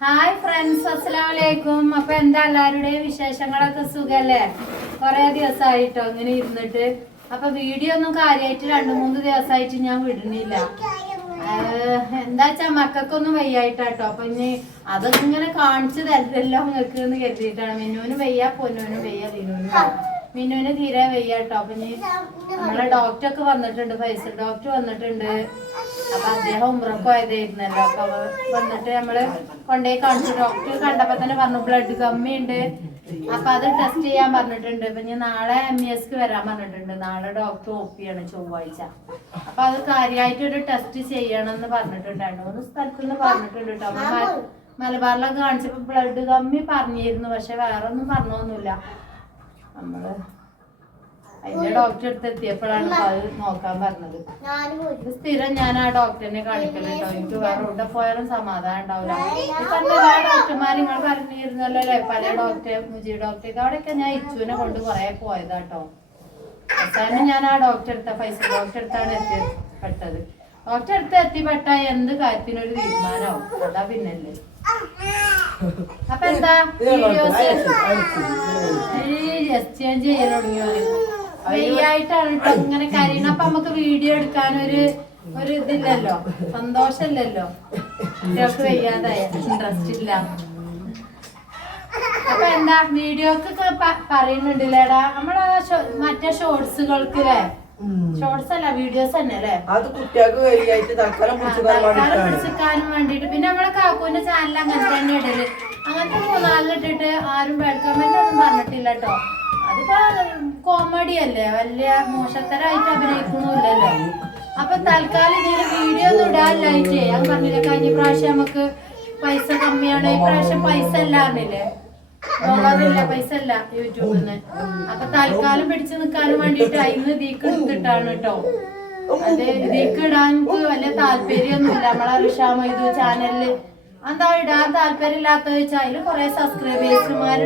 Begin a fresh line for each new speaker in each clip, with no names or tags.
Hi friends അസ്സലാമു അലൈക്കും അപ്പൊ എന്താ എല്ലാവരുടെയും വിശേഷങ്ങളൊക്കെ സുഖല്ലേ? കുറെ ദിവസമായിട്ടോ ഇങ്ങനെ ഇരുന്നിട്ട്. അപ്പൊ വീഡിയോ ഒന്നും കാര്യമായിട്ട് രണ്ടു മൂന്ന് ദിവസമായിട്ട് ഞാൻ വിടുന്നില്ല. എന്താ വെച്ചാ മക്കൾക്കൊന്നും വയ്യായിട്ടാട്ടോ. അപ്പൊ ഇനി അതൊക്കെ ഇങ്ങനെ കാണിച്ചു തരല്ലോ നിങ്ങൾക്ക് എന്ന് കരുതിയിട്ടാണ്. മിന്നുവിന് വയ്യ പൊന്നുവിനും വയ്യ ദിനുവിനും വയ്യ. മിന്നുവിന് തീരെ വയ്യാട്ടോ. അപ്പൊ നമ്മളെ ഡോക്ടർ ഒക്കെ വന്നിട്ടുണ്ട് ഫൈസൽ ഡോക്ടർ വന്നിട്ടുണ്ട്. അപ്പൊ അദ്ദേഹം ഉമ്രക്ക് പോയതായിരുന്നല്ലോ. അപ്പൊ വന്നിട്ട് നമ്മൾ കൊണ്ടേ കാണിച്ചു. ഡോക്ടർ കണ്ടപ്പോ തന്നെ പറഞ്ഞു ബ്ലഡ് കമ്മി ഉണ്ട്. അപ്പൊ അത് ടെസ്റ്റ് ചെയ്യാൻ പറഞ്ഞിട്ടുണ്ട്. ഇപ്പൊ ഞാൻ നാളെ എം ഇ എസ്ക്ക് വരാൻ പറഞ്ഞിട്ടുണ്ട്. നാളെ ഡോക്ടർ ഒ ചെയ്യണം ആണ് ചൊവ്വാഴ്ച. അപ്പൊ അത് കാര്യമായിട്ട് ഒരു ടെസ്റ്റ് ചെയ്യണം എന്ന് പറഞ്ഞിട്ടുണ്ട് ഒന്ന് മൂന്ന് സ്ഥലത്ത് നിന്ന് പറഞ്ഞിട്ടുണ്ട് കേട്ടോ മലബാറിലൊക്കെ കാണിച്ചപ്പോ ബ്ലഡ് കമ്മി പറഞ്ഞിരുന്നു. പക്ഷെ വേറെ ഒന്നും പറഞ്ഞൊന്നുമില്ല. നമ്മൾ അതിന്റെ ഡോക്ടർ അടുത്ത് എത്തിയപ്പോഴാണ് അത് നോക്കാൻ പറഞ്ഞത്. ഇത് സ്ഥിരം ഞാൻ ആ ഡോക്ടറിനെ കാണിക്കലുണ്ടോ എനിക്ക് വേറെ ഇവിടെ പോയാലും സമാധാനം ഉണ്ടാവില്ല. എല്ലാ ഡോക്ടർമാർ നിങ്ങൾ പറഞ്ഞിരുന്നല്ലോ അല്ലേ? പല ഡോക്ടർ മുജി ഡോക്ടറെ അവിടെയൊക്കെ ഞാൻ ഇച്ചുവിനെ കൊണ്ട് കുറെ പോയതാട്ടോ അവസാനം ഞാൻ ആ ഡോക്ടർ അടുത്ത പൈസ ഡോക്ടർ അടുത്താണ് എത്തിപ്പെട്ടത്. ഡോക്ടർ അടുത്ത് എത്തിപ്പെട്ട എന്ത് കാര്യത്തിനൊരു തീരുമാനമാവും അതാ പിന്നല്ലേ. അപ്പൊ എന്താ? വീഡിയോസ് എക്സ്ചേഞ്ച് ചെയ്യാൻ തുടങ്ങിയോ വെയ്യായിട്ടാണ് കേട്ടോ ഇങ്ങനെ കരയണം. അപ്പൊ നമുക്ക് വീഡിയോ എടുക്കാൻ ഒരു ഒരു ഇതില്ലല്ലോ. സന്തോഷമില്ലല്ലോ. കുട്ടികൾക്ക് വെയ്യാതായ. ഇൻട്രസ്റ്റ് ഇല്ല. അപ്പൊ എന്താ വീഡിയോക്ക് പറയുന്നുണ്ടല്ലേടാ? നമ്മളെ മറ്റേ ഷോർട്സുകൾക്ക് അല്ലേ ഷോർട്സ് അല്ല വീഡിയോസ് തന്നെ അല്ലേ
അത് കുട്ടികൾക്ക് വൈകിട്ട് തൽക്കാലം പിടിച്ചു
തൽക്കാലം പിടിച്ചിക്കാനും വേണ്ടിട്ട് പിന്നെ നമ്മളെ കാക്കൂന്റെ ചാനൽ അങ്ങനെ തന്നെ ഇടൽ. അങ്ങനത്തെ മൂന്നാലിൽ ഇട്ടിട്ട് ആരും വെൽക്കമെന്റ് ഒന്നും പറഞ്ഞിട്ടില്ല കേട്ടോ അതിപ്പോ കോമഡി അല്ലേ? വലിയ മോശത്തരായിട്ട് അഭിനയിക്കുന്നില്ലല്ലോ അപ്പൊ തൽക്കാലം ഇതിന് വീഡിയോ ഒന്നും ഇടാനില്ലായിട്ടേ. ഞാൻ പറഞ്ഞില്ല കഴിഞ്ഞ പ്രാവശ്യം നമുക്ക് പൈസ കമ്മിയാണ്. ഈ പ്രാവശ്യം പൈസ ഇല്ലാന്നില്ലേ പോകാറില്ല പൈസ ഇല്ല യൂട്യൂബിൽ നിന്ന് അപ്പൊ തൽക്കാലം പിടിച്ചു നിൽക്കാനും വേണ്ടിട്ട് അതിന് ദീക്ക് എടുത്തിട്ടാണ് കേട്ടോ. അത് ഇതിക്ക് ഇടാൻ എനിക്ക് വലിയ താല്പര്യമൊന്നുമില്ല. നമ്മളെ റിഷാമ ഇത് ചാനലിൽ എന്താ ഇടാൻ താല്പര്യം ഇല്ലാത്ത വെച്ചാൽ കൊറേ കുറെ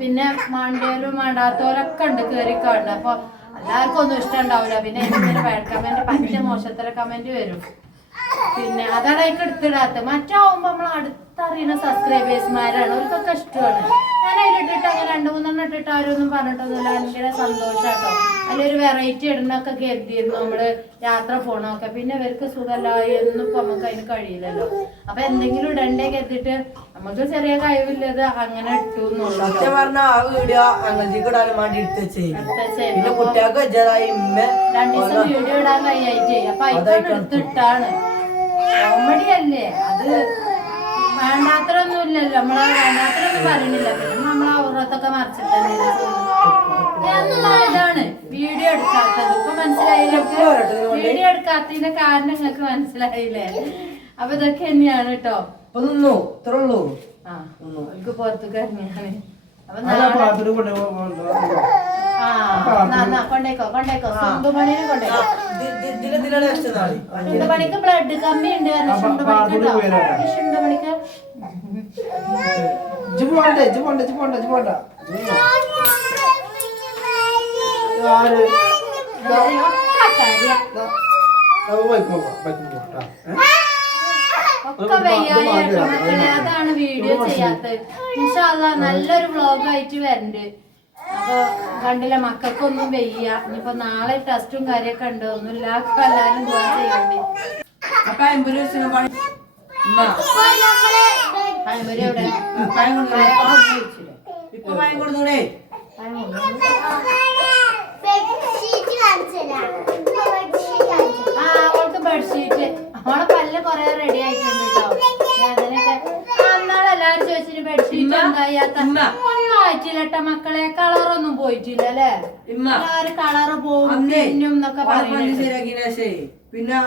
പിന്നെ മാണ്ടിയാലും മാണ്ടാത്തവരൊക്കെ ഉണ്ട് കയറി കാണുന്നത്. അപ്പൊ എല്ലാവർക്കും ഒന്നും ഇഷ്ടം ഉണ്ടാവില്ല പിന്നെ എന്തെങ്കിലും ബാഡ് കമന്റ് പറ്റ മോശത്തര കമന്റ് വരും. പിന്നെ അതാണ് അതിക്ക് എടുത്തിടാത്ത മറ്റാവുമ്പോ നമ്മൾ അടുത്തറിയുന്ന സബ്സ്ക്രൈബേഴ്സ്മാരാണ് അവർക്കൊക്കെ ഇഷ്ടമാണ്. ഞാൻ അതിലിട്ടിട്ട് അങ്ങനെ രണ്ടു മൂന്നെണ്ണം ഇട്ടിട്ട് അവരൊന്നും പറഞ്ഞിട്ടൊന്നുമില്ല. ഭയങ്കര സന്തോഷാട്ടോ. അതിലൊരു വെറൈറ്റി ഇടണൊക്കെ കരുതിയിരുന്നു നമ്മൾ യാത്ര പോണൊക്കെ പിന്നെ ഇവർക്ക് സുഖമല്ലായി. ഒന്നും ഇപ്പൊ നമുക്ക് അതിന് കഴിയില്ലല്ലോ. അപ്പൊ എന്തെങ്കിലും ഇടണ്ടേ കരുതിട്ട് നമുക്ക് ചെറിയ കഴിവില്ലത് അങ്ങനെ ഇട്ടു
സത്യം പറഞ്ഞ ആ വീഡിയോ അങ്ങനത്തേക്ക് ഇടാനും വേണ്ടി എടുത്ത് ചെയ്യും. പിന്നെ കുട്ടികൾക്ക് വെച്ചതായി ഇമ്മ
രണ്ടു ദിവസം വീഡിയോ ഇടാൻ കഴിയായിട്ടേ അപ്പൊ അതിക്കാണ് എടുത്തിട്ടാണ്. കോമഡി അല്ലേ അത് നമ്മളെ പറയണില്ല. പിന്നെ നമ്മളെ ഇതാണ് വീഡിയോ എടുക്കാത്തത്. ഇപ്പൊ മനസ്സിലായില്ലേ? വീഡിയോ എടുക്കാത്തതിന്റെ കാരണം നിങ്ങൾക്ക് മനസ്സിലായില്ലേ? അപ്പൊ ഇതൊക്കെ തന്നെയാണ് കേട്ടോ.
ഇപ്പൊ നിന്നു ഇത്ര ഉള്ളൂ
ആ അവർക്ക് പുറത്തേക്ക് ഇറങ്ങിയാണ് അപ്പൊ ആ ബ്ലഡ് കമ്മി ഉണ്ട് ശുണ്ടമണിക്ക് കേട്ടോ ഒക്കെ വയ്യായിട്ട് മക്കളെ അതാണ് വീഡിയോ ചെയ്യാത്തത്. ഇൻഷാല്ല നല്ലൊരു വ്ളോഗ് ആയിട്ട് വരണ്ട്. അപ്പൊ കണ്ടില്ല മക്കൾക്കൊന്നും വയ്യ. ഇനിയിപ്പോ നാളെ ടെസ്റ്റും കാര്യമൊക്കെ ഉണ്ട്. ഒന്നുമില്ല അപ്പൊ എല്ലാരും ചെയ്യണ്ടേ. പഴംപൊരി എവിടെ?
ഇപ്പൊ പഴം കൊടുത്തൂടെ.
ആ അവൾക്ക് ബെഡ്ഷീറ്റ് അവളെ പല്ല് കൊറേ റെഡി ആയിട്ടുണ്ട് കേട്ടോ എല്ലാരും ചോദിച്ചിട്ട് ബെഡ്ഷീറ്റ് എന്തായാത്ത
ഉമ്മ.
ഒന്നും ആയിട്ടില്ല കേട്ടോ മക്കളെ. കളറൊന്നും പോയിട്ടില്ല അല്ലേ? എല്ലാരും കളറ്
പോകും
പിന്നും എന്നൊക്കെ
ഓളെ ശേഷേ പിന്നെ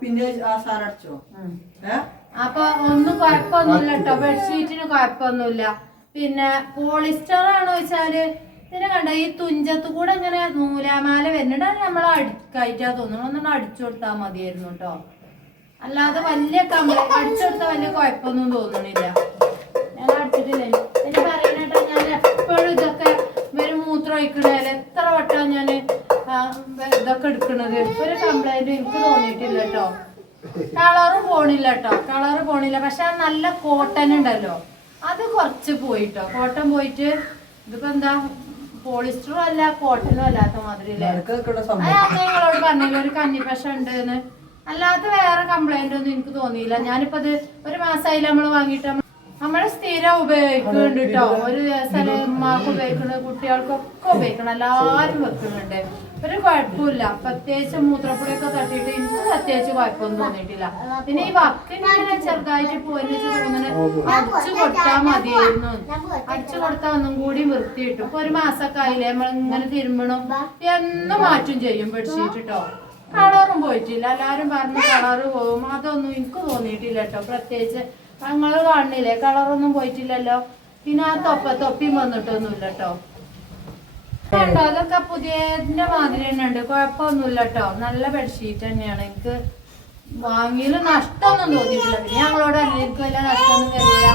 പിന്നെ ആ സാർ അടിച്ചോ?
ഉം.
ഏ?
അപ്പൊ ഒന്നും കുഴപ്പമൊന്നുമില്ല കേട്ടോ ബെഡ്ഷീറ്റിന് കുഴപ്പമൊന്നുമില്ല. പിന്നെ പോളിസ്റ്റർ ആണോ വെച്ചാൽ പിന്നെ കണ്ട ഈ തുഞ്ചത്ത് കൂടെ ഇങ്ങനെ നൂലാമാല വരുന്നുണ്ട്. നമ്മൾ അടിക്കായിട്ടാ തോന്നുന്നു. ഒന്നും അടിച്ചു കൊടുത്താൽ മതിയായിരുന്നു കേട്ടോ അല്ലാതെ വലിയ കംപ്ലൈന്റ് അടിച്ചെടുത്ത വലിയ കുഴപ്പമൊന്നും തോന്നുന്നില്ല ഞാൻ അടിച്ചിട്ടില്ല? പിന്നെ പറയുന്നേട്ടാ ഞാൻ എപ്പോഴും ഇതൊക്കെ ഇവർ മൂത്രം ഒഴിക്കണേൽ എത്ര വട്ടം ഞാൻ ഇതൊക്കെ എടുക്കണത്? ഒരു കംപ്ലൈന്റ് എനിക്ക് തോന്നിയിട്ടില്ല കേട്ടോ. കളറും പോണില്ല കേട്ടോ. കളറ് പോണില്ല. പക്ഷെ ആ നല്ല കോട്ടൺ ഉണ്ടല്ലോ. അത് കുറച്ച് പോയിട്ടോ. കോട്ടൺ പോയിട്ട് ഇതിപ്പോ എന്താ? പോളിസ്റ്ററും അല്ല കോട്ടനും അല്ലാത്ത മാതിരി അല്ലേ? അത് ഞാൻ നിങ്ങളോട് പറഞ്ഞില്ല ഒരു കന്നിപ്പശ ഉണ്ട് അല്ലാത്ത വേറെ കംപ്ലൈന്റ് ഒന്നും എനിക്ക് തോന്നിയില്ല. ഞാനിപ്പോ അത് ഒരു മാസമായില്ല നമ്മൾ വാങ്ങിയിട്ട്. നമ്മ- നമ്മൾ സ്ഥിരം ഉപയോഗിക്കുന്നുണ്ട് കേട്ടോ ഒരു ദിവസം ഉമ്മാക്ക് ഉപയോഗിക്കുന്നത് കുട്ടികൾക്കൊക്കെ ഉപയോഗിക്കണം എല്ലാരും വെക്കുന്നുണ്ട്. ഒരു കുഴപ്പമില്ല. പ്രത്യേകിച്ച് മൂത്രപ്പുഴയൊക്കെ തട്ടിയിട്ട് എനിക്ക് പ്രത്യേകിച്ച് കുഴപ്പമൊന്നും തോന്നിയിട്ടില്ല. പിന്നെ ഈ വക്കിന് ഇങ്ങനെ ചെറുതായിട്ട് പോയിട്ട് തോന്നുന്നത് അടിച്ചു കൊടുത്താൽ മതിയായിരുന്നു. അടിച്ചു കൊടുത്താൽ ഒന്നും കൂടി വൃത്തി കിട്ടും ഇപ്പൊ ഒരു മാസമൊക്കെ ആയില്ലേ? നമ്മൾ ഇങ്ങനെ തിരുമ്പണം. എന്നും മാറ്റും ചെയ്യും ബെഡ്ഷീറ്റ് കേട്ടോ കളറും പോയിട്ടില്ല. എല്ലാരും പറഞ്ഞു കളറ് പോകും. അതൊന്നും എനിക്ക് തോന്നിയിട്ടില്ല കേട്ടോ. പ്രത്യേകിച്ച് ഞങ്ങൾ കാണുന്നില്ലേ കളറൊന്നും പോയിട്ടില്ലല്ലോ. പിന്നെ ആ തൊപ്പ തൊപ്പി വന്നിട്ടൊന്നുമില്ല കേട്ടോ. അതൊക്കെ പുതിയതിന്റെ മാതിരി തന്നെ ഉണ്ട്. കുഴപ്പമൊന്നുമില്ല കേട്ടോ. നല്ല ബെഡ്ഷീറ്റ് തന്നെയാണ്. എനിക്ക് വാങ്ങിയിൽ നഷ്ടമൊന്നും തോന്നിയിട്ടില്ല. പിന്നെ ഞങ്ങളോട് അല്ലേ എനിക്ക് വല്ല നഷ്ടമൊന്നും വരില്ല.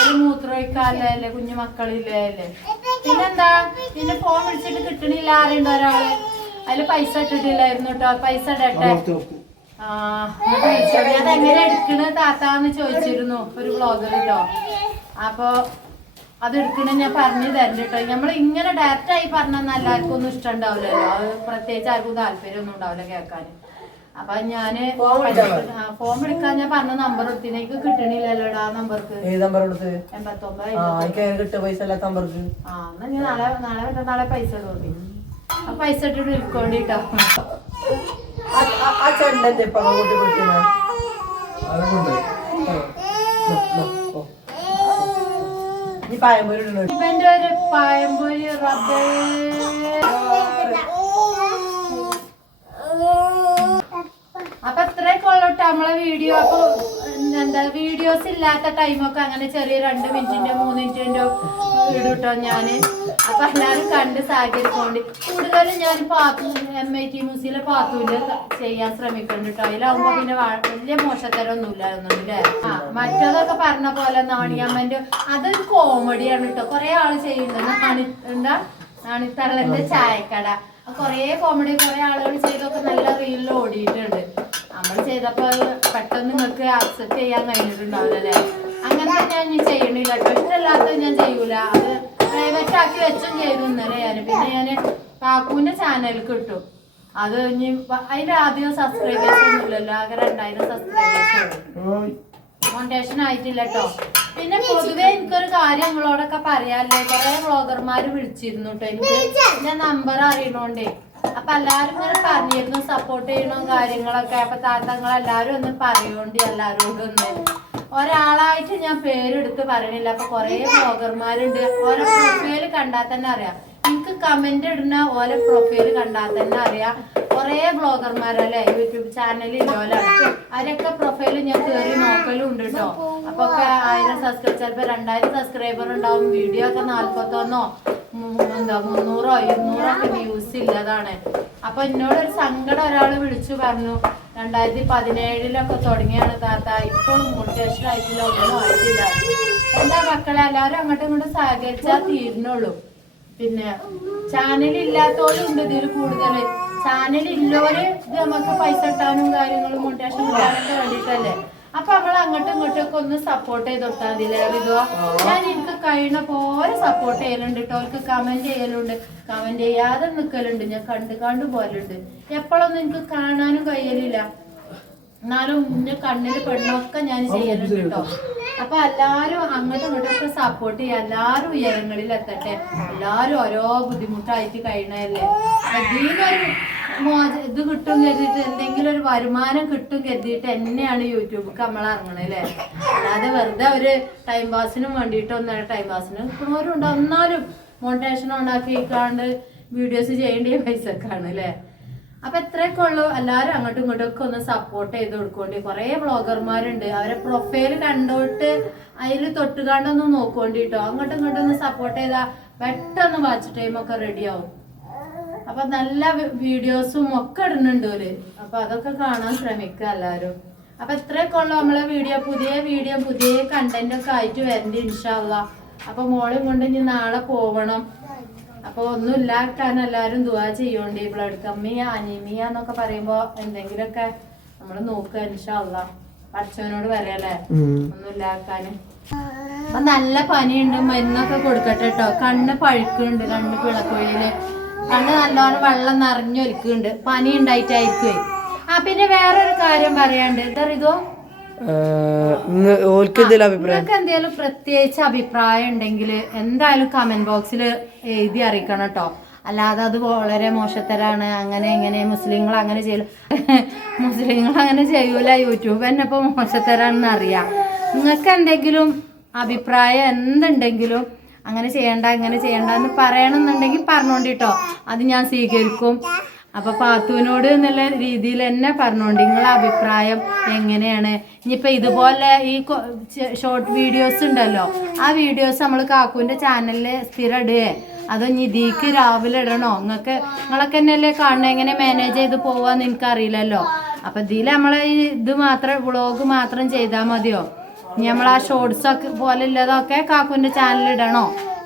ഒരു മൂത്രമൊഴിക്കാല്ലേ കുഞ്ഞു മക്കളില്ലേ? അല്ലേ? പിന്നെന്താ? പിന്നെ ഫോൺ വിളിച്ചിട്ട് കിട്ടണില്ല ആരുണ്ടോ ഒരാൾ അതിൽ പൈസ ഇട്ടിട്ടില്ലായിരുന്നു കേട്ടോ പൈസ ഇടട്ടെ. ആ അതെങ്ങനെ എടുക്കണ താത്താന്ന് ചോദിച്ചിരുന്നു ഒരു ബ്ലോഗർ കേട്ടോ അപ്പൊ അത് എടുക്കണ ഞാൻ പറഞ്ഞു തരണ്ട കേട്ടോ നമ്മൾ ഇങ്ങനെ ഡയറക്റ്റ് ആയി പറഞ്ഞാൽ എല്ലാവർക്കും ഒന്നും ഇഷ്ടം ഉണ്ടാവില്ലല്ലോ അത് പ്രത്യേകിച്ച് ആർക്കും താല്പര്യം ഒന്നും ഉണ്ടാവില്ല കേൾക്കാൻ അപ്പൊ ഞാൻ ഫോം എടുക്കാൻ ഞാൻ പറഞ്ഞ നമ്പർ എടുത്തിനേക്ക് കിട്ടണില്ലല്ലോടാ ആ നമ്പർക്ക്
ഏത് നമ്പർ എനിക്ക് അതിന് കിട്ടിയ പൈസ ഇല്ലാത്ത നമ്പർക്ക്
ആ എന്നാ ഞാൻ നാളെ നാളെ നാളെ പൈസ തോന്നി ആ പൈസ ഇട്ടിട്ട് വിൽക്കോണ്ടിട്ടോ
ആ ചെണ്ടന്റെ പായമ്പൂരി
ഒരു റബ്ബേ. അപ്പൊ ഇത്രയൊക്കെ ഉള്ളൂട്ടോ നമ്മളെ വീഡിയോ. അപ്പൊ എന്താ വീഡിയോസ് ഇല്ലാത്ത ടൈമൊക്കെ അങ്ങനെ ചെറിയ രണ്ട് മിനിറ്റിന്റെ മൂന്ന് മിനിറ്റിന്റെ ഇടുട്ടോ ഞാൻ. അപ്പൊ എല്ലാരും കണ്ട് സഹകരിക്കൊണ്ട് കൂടുതലും ഞാൻ പാത്തു എം ഐ ടി മ്യൂസിയിലെ പാത്തൂൽ ചെയ്യാൻ ശ്രമിക്കുന്നുണ്ട് കേട്ടോ അതിലാവുമ്പോ പിന്നെ വലിയ മോശത്തരൊന്നുമില്ല ഇല്ലായിരുന്നില്ലേ ആ മറ്റേതൊക്കെ പറഞ്ഞ പോലെ നാണിയമ്മന്റെ അതൊരു കോമഡിയാണ് കേട്ടോ കൊറേ ആൾ ചെയ്യുന്നുണ്ട്. നാണി എന്താ? നാണിത്തള്ളന്റെ ചായക്കട. കൊറേ കോമഡി കൊറേ ആളുകൾ ചെയ്തൊക്കെ നല്ല റീലിൽ ഓടിയിട്ടുണ്ട്. നമ്മൾ ചെയ്തപ്പോ പെട്ടെന്ന് നിങ്ങൾക്ക് അക്സെപ്റ്റ് ചെയ്യാൻ കഴിഞ്ഞിട്ടുണ്ടാവില്ലല്ലേ അങ്ങനത്തെ ഞാൻ ചെയ്യണില്ല കേട്ടോ. ഇഷ്ടമല്ലാത്തത് ഞാൻ ചെയ്യൂല. അത് പ്രൈവറ്റ് ആക്കി വെച്ചും ചെയ്തു ഇന്നലെ ഞാൻ. പിന്നെ ഞാൻ കാക്കുവിന്റെ ചാനലിൽ കിട്ടും അത് ഇനി അതിന്റെ ആദ്യം സബ്സ്ക്രൈബേഴ്സ് ഒന്നും ഇല്ലല്ലോ ആകെ രണ്ടായിരം സബ്സ്ക്രൈബേഴ്സ് ഉള്ളൂ. ഫൗണ്ടേഷൻ ആയിട്ടില്ല കേട്ടോ. പിന്നെ പൊതുവെ എനിക്കൊരു കാര്യം നിങ്ങളോടൊക്കെ പറയാല്ലേ കുറെ വ്ളോഗർമാര് വിളിച്ചിരുന്നു കേട്ടോ. എനിക്ക് എന്റെ നമ്പർ അറിയണോണ്ടേ. അപ്പൊ എല്ലാരും ഇങ്ങനെ പറഞ്ഞിരുന്നു. സപ്പോർട്ട് ചെയ്യണോ കാര്യങ്ങളൊക്കെ. അപ്പൊ താത്തങ്ങൾ എല്ലാരും ഒന്ന് പറയോണ്ടി എല്ലാരോടും ഒന്ന്. ഒരാളായിട്ട് ഞാൻ പേരെടുത്ത് പറയണില്ല അപ്പൊ കൊറേ ബ്ലോഗർമാരുണ്ട്. ഓരോ പ്രൊഫൈൽ കണ്ടാൽ തന്നെ അറിയാം. എനിക്ക് കമന്റ് ഇടുന്ന ഓരോ പ്രൊഫൈൽ കണ്ടാൽ തന്നെ അറിയാം. കൊറേ ബ്ലോഗർമാരല്ലേ യൂട്യൂബ് ചാനലിൽ അവരൊക്കെ പ്രൊഫൈൽ ഞാൻ കയറി നോക്കലും ഉണ്ട് കേട്ടോ അപ്പൊ ആയിരം സബ്സ്ക്രൈബ് ചിലപ്പോ രണ്ടായിരം സബ്സ്ക്രൈബർ ഉണ്ടാവും. വീഡിയോ ഒക്കെ നാല്പത്തൊന്നോ എന്താ മുന്നൂറോ ഇരുന്നൂറോ ഒക്കെ വ്യൂസ് ഇല്ലതാണ്. അപ്പൊ എന്നോട് ഒരു സങ്കടം ഒരാൾ വിളിച്ചു പറഞ്ഞു. രണ്ടായിരത്തി പതിനേഴിലൊക്കെ തുടങ്ങിയാണ് താത്ത. ഇപ്പോഴും മോട്ടിവേഷൻ ആയിട്ടില്ല ഒന്നും ആയിട്ടില്ല. എന്താ മക്കളെ എല്ലാരും അങ്ങോട്ടും ഇങ്ങോട്ടും സഹകരിച്ചാൽ തീരുന്നുള്ളൂ. പിന്നെ ചാനൽ ഇല്ലാത്തവരും ഉണ്ട് ഇതിൽ കൂടുതൽ ചാനൽ ഇല്ലവര് ഇത് നമുക്ക് പൈസ ഇട്ടാനും കാര്യങ്ങളും മോട്ടിവേഷൻ കിട്ടാനൊക്കെ വേണ്ടിട്ടല്ലേ? അപ്പൊ നമ്മൾ അങ്ങോട്ടും ഇങ്ങോട്ടും ഒക്കെ ഒന്ന് സപ്പോർട്ട് ചെയ്ത് കൊടുത്താൽ ഞാൻ എനിക്ക് കഴിയുന്ന പോലെ സപ്പോർട്ട് ചെയ്യലുണ്ട് കേട്ടോ അവർക്ക് കമന്റ് ചെയ്യലുണ്ട്. കമന്റ് ചെയ്യാതെ നിൽക്കലുണ്ട് ഞാൻ കണ്ട് കണ്ടു പോലുണ്ട് എപ്പോഴൊന്നും എനിക്ക് കാണാനും കഴിയലില്ല. എന്നാലും എന്റെ കണ്ണിൽ പെണ്ണൊക്കെ ഞാൻ ചെയ്യലുണ്ട് കേട്ടോ അപ്പൊ എല്ലാരും അങ്ങോട്ടും ഇങ്ങോട്ടും ഒക്കെ സപ്പോർട്ട് ചെയ്യാം. എല്ലാരും ഉയരങ്ങളിൽ എത്തട്ടെ എല്ലാരും ഓരോ ബുദ്ധിമുട്ടായിട്ട് കഴിയണല്ലേ അതിനൊരു മോച ഇത് കിട്ടും കരുതിയിട്ട് എന്തെങ്കിലും ഒരു വരുമാനം കിട്ടും കരുതിയിട്ട് എന്നെയാണ് യൂട്യൂബ് നമ്മൾ അല്ലേ? അല്ലാതെ വെറുതെ ഒരു ടൈം പാസിനും വേണ്ടിയിട്ട് ഒന്നാണ് ടൈം പാസിന് നിൽക്കുന്നവരും ഉണ്ട് എന്നാലും മോട്ടിവേഷൻ ഉണ്ടാക്കിക്കാണ്ട് വീഡിയോസ് ചെയ്യേണ്ട പൈസക്കാണ് അല്ലേ? അപ്പൊ എത്രയൊക്കെ ഉള്ളു. എല്ലാരും അങ്ങോട്ടും ഇങ്ങോട്ടും ഒക്കെ ഒന്ന് സപ്പോർട്ട് ചെയ്ത് കൊടുക്കോണ്ടി. കുറെ ബ്ലോഗർമാരുണ്ട് അവരെ പ്രൊഫൈൽ കണ്ടോട്ട് അതിൽ തൊട്ടുകാണ്ടൊന്ന് നോക്കോണ്ടി കേട്ടോ അങ്ങോട്ടും ഇങ്ങോട്ടും ഒന്ന് സപ്പോർട്ട് ചെയ്താ പെട്ടെന്ന് വാച്ച് ടൈമൊക്കെ ഒക്കെ റെഡി ആവും. അപ്പൊ നല്ല വീഡിയോസും ഒക്കെ ഇടുന്നുണ്ട് ഓര് അപ്പൊ അതൊക്കെ കാണാൻ ശ്രമിക്കുക എല്ലാരും. അപ്പൊ ഇത്രയൊക്കെ ഉള്ളു നമ്മളെ വീഡിയോ. പുതിയ വീഡിയോ പുതിയ കണ്ടന്റ് ഒക്കെ ആയിട്ട് വരണ്ട് ഇൻഷാല്ല അപ്പൊ മോളും കൊണ്ട് ഇനി നാളെ പോവണം. അപ്പൊ ഒന്നും ഇല്ലാക്കാൻ എല്ലാരും ദുവാ ചെയ്യോണ്ട്. ഇപ്പൊ അടുക്കമ്മിയ അനീമിയ എന്നൊക്കെ പറയുമ്പോ എന്തെങ്കിലുമൊക്കെ നമ്മൾ നോക്കുക ഇൻഷാല്ല അച്ഛനോട് പറയല്ലേ
ഒന്നും
ഇല്ലാക്കാന് അപ്പൊ നല്ല പനിയുണ്ട് മരുന്നൊക്കെ കൊടുക്കട്ടെ കേട്ടോ കണ്ണ് പഴുക്കുന്നുണ്ട് കണ്ണ് പിളക്കൊഴിയിൽ കണ്ണ് നല്ലോണം വെള്ളം നിറഞ്ഞൊരുക്കുന്നുണ്ട് പനി ഉണ്ടായിട്ടായിരിക്കും ആ പിന്നെ വേറൊരു കാര്യം പറയാണ്ട് ഇതറിതോ നിങ്ങൾക്ക് എന്തെങ്കിലും പ്രത്യേകിച്ച് അഭിപ്രായം ഉണ്ടെങ്കിൽ എന്തായാലും കമന്റ് ബോക്സിൽ എഴുതി അറിയിക്കണം കേട്ടോ അല്ലാതെ അത് വളരെ മോശത്തരാണ്. അങ്ങനെ എങ്ങനെ മുസ്ലിങ്ങൾ അങ്ങനെ ചെയ്യല മുസ്ലിങ്ങൾ അങ്ങനെ ചെയ്യൂല. യൂട്യൂബ് തന്നെ ഇപ്പോൾ മോശത്തരാണെന്ന് അറിയാം. നിങ്ങൾക്ക് എന്തെങ്കിലും അഭിപ്രായം എന്തുണ്ടെങ്കിലും അങ്ങനെ ചെയ്യണ്ട ഇങ്ങനെ ചെയ്യണ്ട എന്ന് പറയണമെന്നുണ്ടെങ്കിൽ പറഞ്ഞോണ്ട് കേട്ടോ അത് ഞാൻ സ്വീകരിക്കും. അപ്പൊ പാത്തുവിനോട് എന്നുള്ള രീതിയിൽ തന്നെ പറഞ്ഞോണ്ട് നിങ്ങളെ അഭിപ്രായം എങ്ങനെയാണ്? ഇനിയിപ്പോ ഇതുപോലെ ഈ ഷോർട്ട് വീഡിയോസ് ഉണ്ടല്ലോ ആ വീഡിയോസ് നമ്മൾ കാക്കുവിന്റെ ചാനലിൽ സ്ഥിരം ഇടുകയെ അതോ നിധിക്ക് രാവിലെ ഇടണോ? നിങ്ങൾക്ക് നിങ്ങളൊക്കെ തന്നെയല്ലേ കാണണം എങ്ങനെ മാനേജ് ചെയ്ത് പോവാന്ന് എനിക്കറിയില്ലല്ലോ. അപ്പൊ ഇതിൽ നമ്മളെ ഇത് മാത്രം വ്ളോഗ് മാത്രം ചെയ്താൽ മതിയോ? നമ്മൾ ആ ഷോർട്സ് ഒക്കെ പോലെ ഉള്ളതൊക്കെ കാക്കുവിന്റെ ചാനലിൽ ഇടണോ?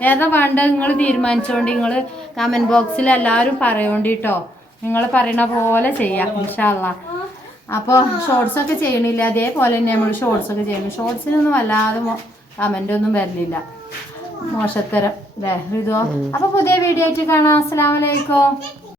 ഏതാ വേണ്ടത് നിങ്ങൾ തീരുമാനിച്ചോണ്ട് നിങ്ങൾ കമന്റ് ബോക്സിൽ എല്ലാവരും പറയോണ്ടിട്ടോ നിങ്ങൾ പറയണ പോലെ ചെയ്യാം ഇൻഷാല്ല അപ്പോൾ ഷോർട്സ് ഒക്കെ ചെയ്യണില്ല അതേപോലെ തന്നെ നമ്മൾ ഷോർട്സ് ഒക്കെ ചെയ്യണം. ഷോർട്സിനൊന്നും വല്ലാതെ കമന്റ് ഒന്നും വരലില്ല മോശത്തരം അല്ലേ ഇതോ? അപ്പൊ പുതിയ വീഡിയോ ആയിട്ട് കാണാം. അസ്സലാമലൈക്കും